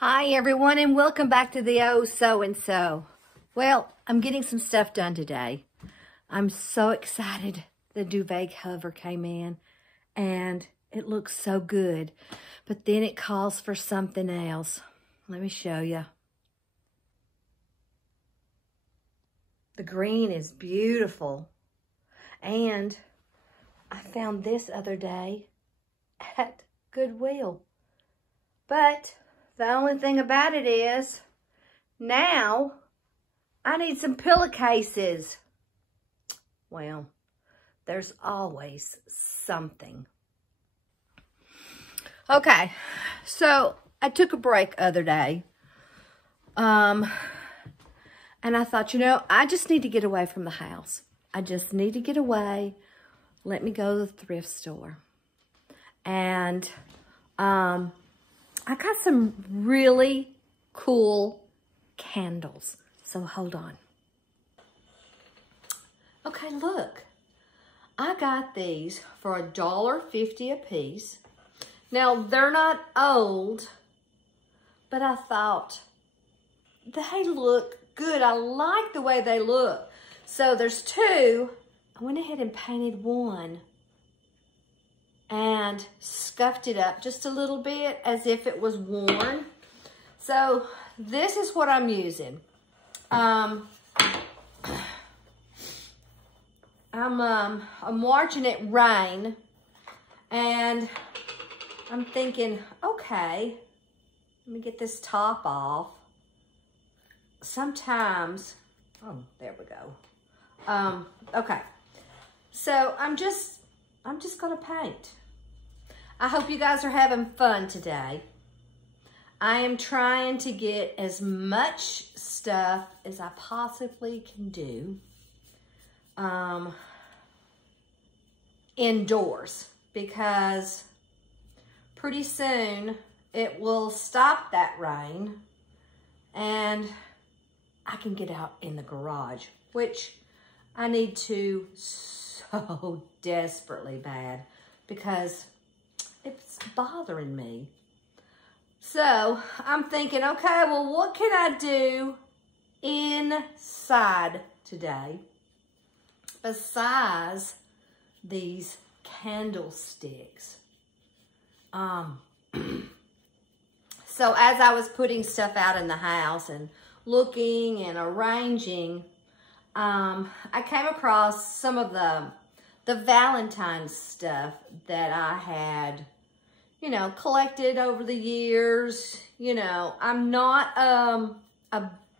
Hi everyone, and welcome back to the Oh So and So. Well, I'm getting some stuff done today. I'm so excited. The duvet cover came in and it looks so good, but then it calls for something else. Let me show you. The green is beautiful, and I found this other day at Goodwill, but the only thing about it is, now I need some pillowcases. Well, there's always something. Okay, so I took a break the other day. And I thought, I just need to get away from the house. I just need to get away. Let me go to the thrift store. And I got some really cool candles. So hold on. Okay, look. I got these for $1.50 a piece. Now, they're not old, but I thought they look good. I like the way they look. So there's two. I went ahead and painted one and scuffed it up just a little bit as if it was worn. So this is what I'm using. I'm watching it rain, and I'm thinking, okay, let me get this top off. Sometimes, oh, there we go. Okay, so I'm just gonna paint. I hope you guys are having fun today. I am trying to get as much stuff as I possibly can do indoors, because pretty soon it will stop that rain and I can get out in the garage, which I need to so desperately bad because it's bothering me. So I'm thinking, okay, well, what can I do inside today besides these candlesticks? So as I was putting stuff out in the house and looking and arranging, I came across some of the Valentine's stuff that I had, collected over the years. I'm not a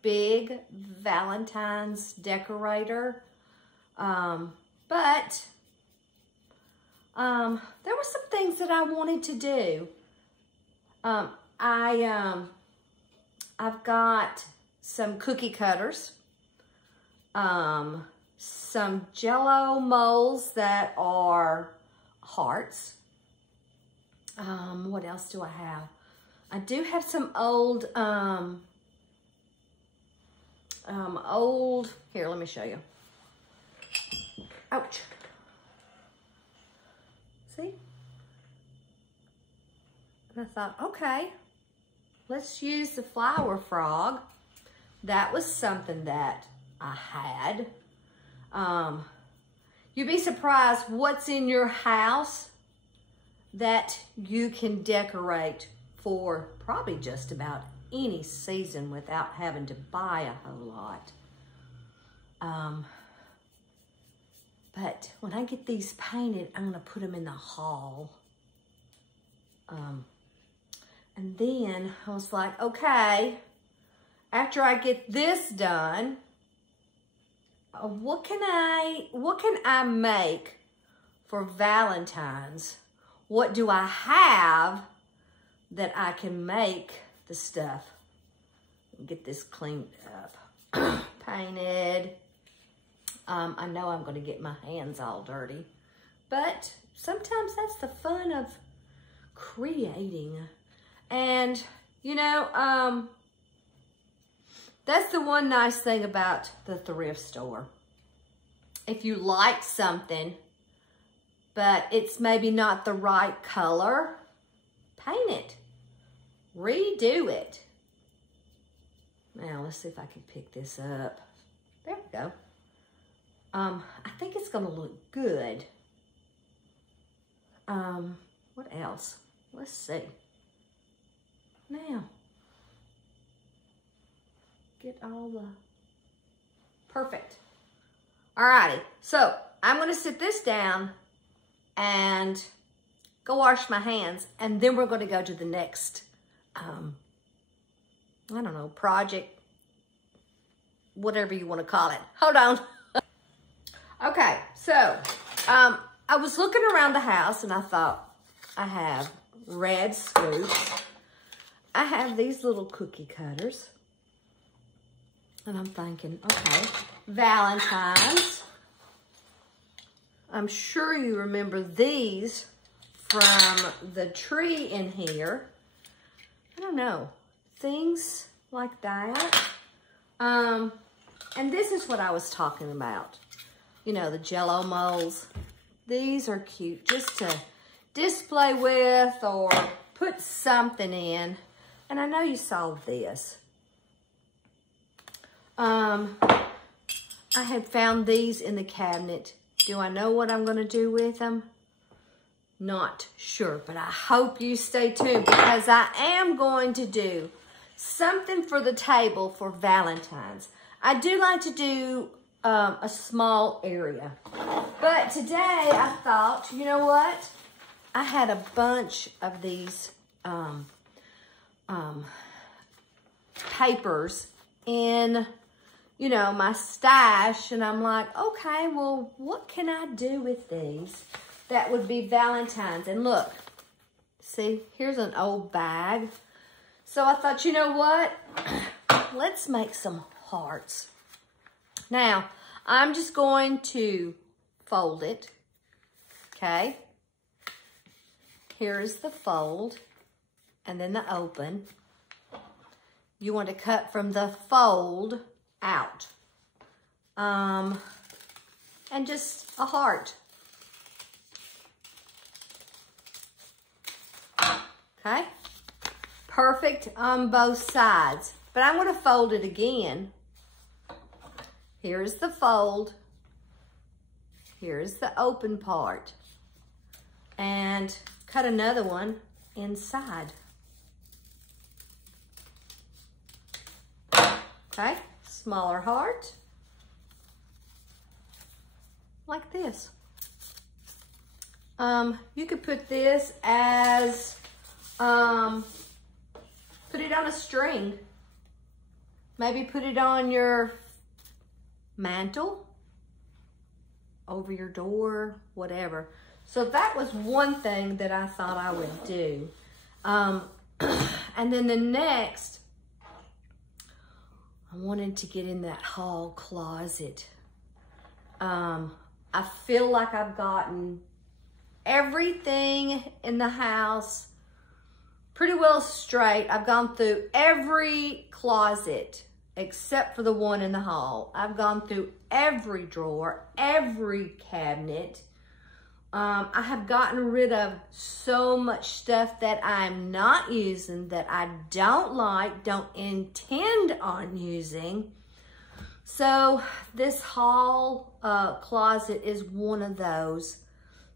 big Valentine's decorator, but there were some things that I wanted to do. I've got some cookie cutters, some Jell-O molds that are hearts. What else do I have? I do have some old, here, let me show you. Ouch. See? And I thought, okay, let's use the flower frog. That was something that I had. You'd be surprised what's in your house that you can decorate for probably just about any season without having to buy a whole lot. But when I get these painted, I'm gonna put them in the hall. And then I was like, okay, after I get this done, what can I make for Valentine's? What do I have that I can make the stuff? Get this cleaned up, painted. I know I'm gonna get my hands all dirty, but sometimes that's the fun of creating. And, that's the one nice thing about the thrift store. If you like something, but it's maybe not the right color, paint it. redo it. Now, let's see if I can pick this up. There we go. I think it's gonna look good. What else? Let's see. Now, get all the, perfect. Alrighty, so I'm gonna sit this down and go wash my hands, and then we're gonna go to the next, I don't know, project, whatever you wanna call it. Hold on. Okay, so, I was looking around the house and I thought, I have red scoops. I have these little cookie cutters. And I'm thinking, okay, Valentine's. I'm sure you remember these from the tree in here. I don't know, things like that. And this is what I was talking about. You know, the Jell-O molds. These are cute just to display with or put something in. And I know you saw this. I had found these in the cabinet. Do I know what I'm going to do with them? Not sure, but I hope you stay tuned because I am going to do something for the table for Valentine's. I do like to do a small area. But today I thought, you know what? I had a bunch of these papers in, you know, my stash. And I'm like, okay, well, what can I do with these that would be Valentine's? And look, see, here's an old bag. So I thought, you know what? Let's make some hearts. Now, I'm just going to fold it, okay? Here's the fold, and then the open. You want to cut from the fold out. And just a heart. Okay? Perfect on both sides. But I'm going to fold it again. Here's the fold. Here's the open part. And cut another one inside. Okay, smaller heart. Like this. You could put this as, put it on a string. Maybe put it on your mantle, over your door, whatever. So that was one thing that I thought I would do. And then the next, I wanted to get in that hall closet. I feel like I've gotten everything in the house pretty well straight. I've gone through every closet except for the one in the hall. I've gone through every drawer, every cabinet. I have gotten rid of so much stuff that I'm not using, that I don't like, don't intend on using. So this hall closet is one of those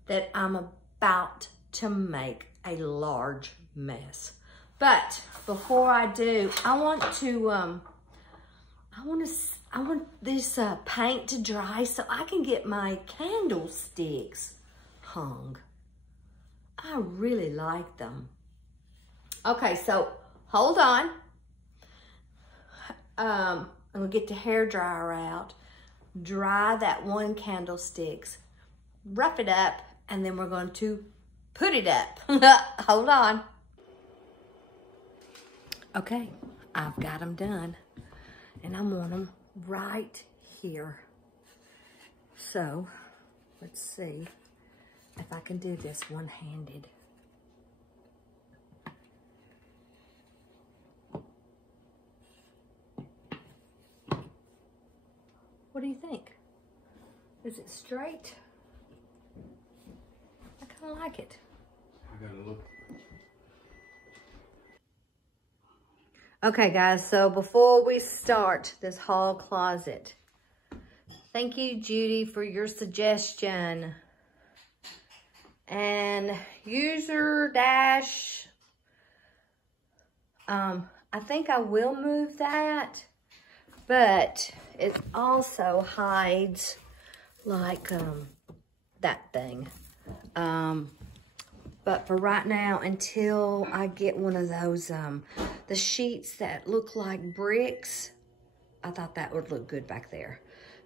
that I'm about to make a large mess. But before I do, I want this paint to dry so I can get my candlesticks hung. I really like them. Okay, so hold on. I'm gonna get the hairdryer out, dry that one candlesticks, rough it up, and then we're going to put it up. Hold on. Okay, I've got them done, and I want them right here. So let's see if I can do this one-handed. What do you think? Is it straight? I kind of like it. I gotta look. Okay, guys, so before we start this hall closet, thank you, Judy, for your suggestion. And user dash, I think I will move that, but it also hides like that thing. But for right now, until I get one of those, the sheets that look like bricks, I thought that would look good back there.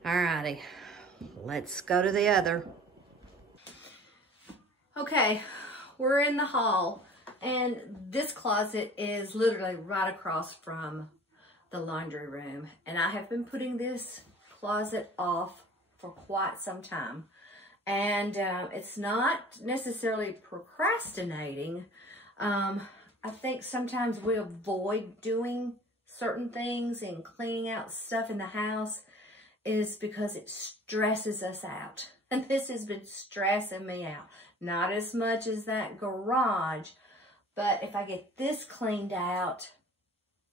Alrighty, let's go to the other. Okay, we're in the hall, and this closet is literally right across from the laundry room. And I have been putting this closet off for quite some time. And it's not necessarily procrastinating. I think sometimes we avoid doing certain things and cleaning out stuff in the house is because it stresses us out. And this has been stressing me out. Not as much as that garage, but if I get this cleaned out,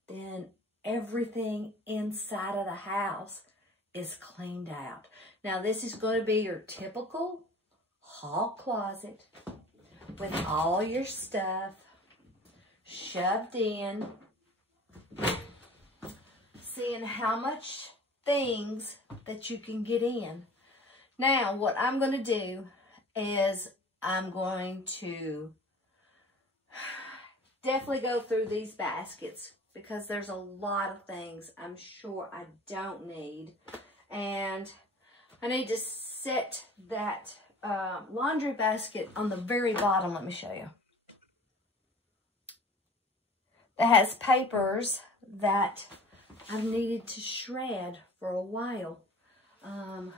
then everything inside of the house is cleaned out. Now, this is going to be your typical hall closet with all your stuff shoved in. Seeing how much things that you can get in. Now, what I'm going to do is I'm going to definitely go through these baskets because there's a lot of things I'm sure I don't need. And I need to set that laundry basket on the very bottom. Let me show you. That has papers that I've needed to shred for a while. I'm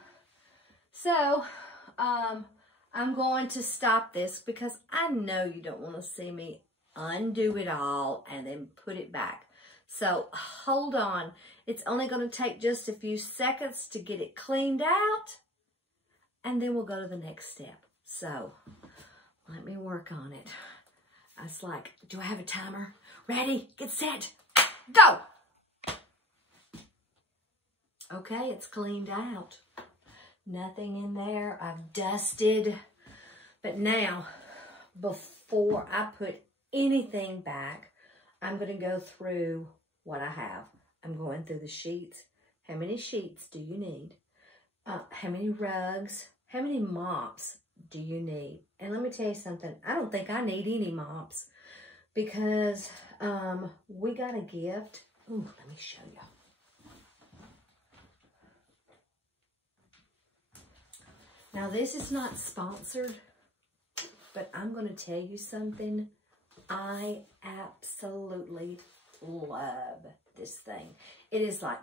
going to stop this because I know you don't want to see me undo it all and then put it back. So hold on. It's only going to take just a few seconds to get it cleaned out, and then we'll go to the next step. So let me work on it. I was like, do I have a timer? Ready, get set, go. Okay, it's cleaned out. Nothing in there. I've dusted. But now, before I put anything back, I'm going to go through what I have. I'm going through the sheets. How many sheets do you need? How many rugs? How many mops do you need? And let me tell you something. I don't think I need any mops because we got a gift. Ooh, let me show you. Now, this is not sponsored, but I'm going to tell you something. I absolutely love this thing. It is like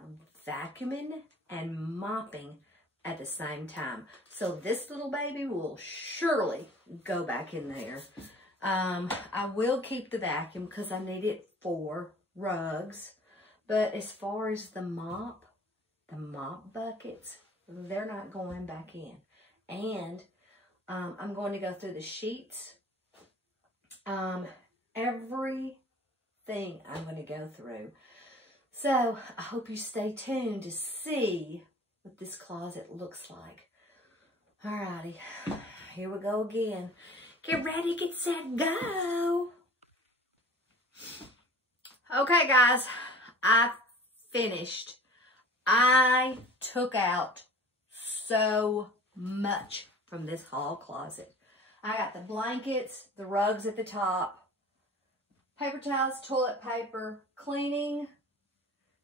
vacuuming and mopping at the same time. So this little baby will surely go back in there. I will keep the vacuum because I need it for rugs. But as far as the mop buckets, they're not going back in. And I'm going to go through the sheets. Everything I'm going to go through. So I hope you stay tuned to see what this closet looks like. Alrighty, here we go again. Get ready, get set, go. Okay, guys, I finished. I took out so much from this hall closet. I got the blankets, the rugs at the top, paper towels, toilet paper, cleaning,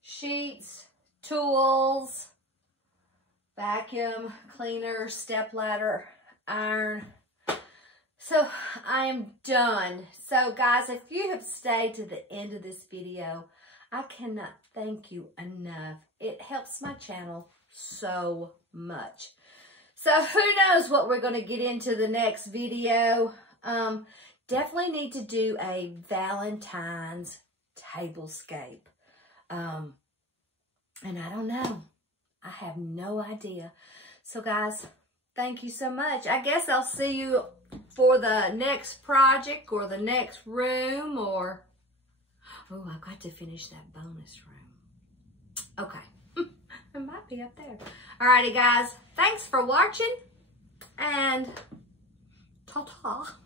sheets, tools, vacuum, cleaner, stepladder, iron. So I am done. So guys, if you have stayed to the end of this video, I cannot thank you enough. It helps my channel so much. So who knows what we're going to get into the next video. Definitely need to do a Valentine's tablescape. And I don't know. I have no idea. So guys, thank you so much. I guess I'll see you for the next project or the next room or... Oh, I've got to finish that bonus room. Okay. It might be up there. Alrighty, guys. Thanks for watching. And ta-ta.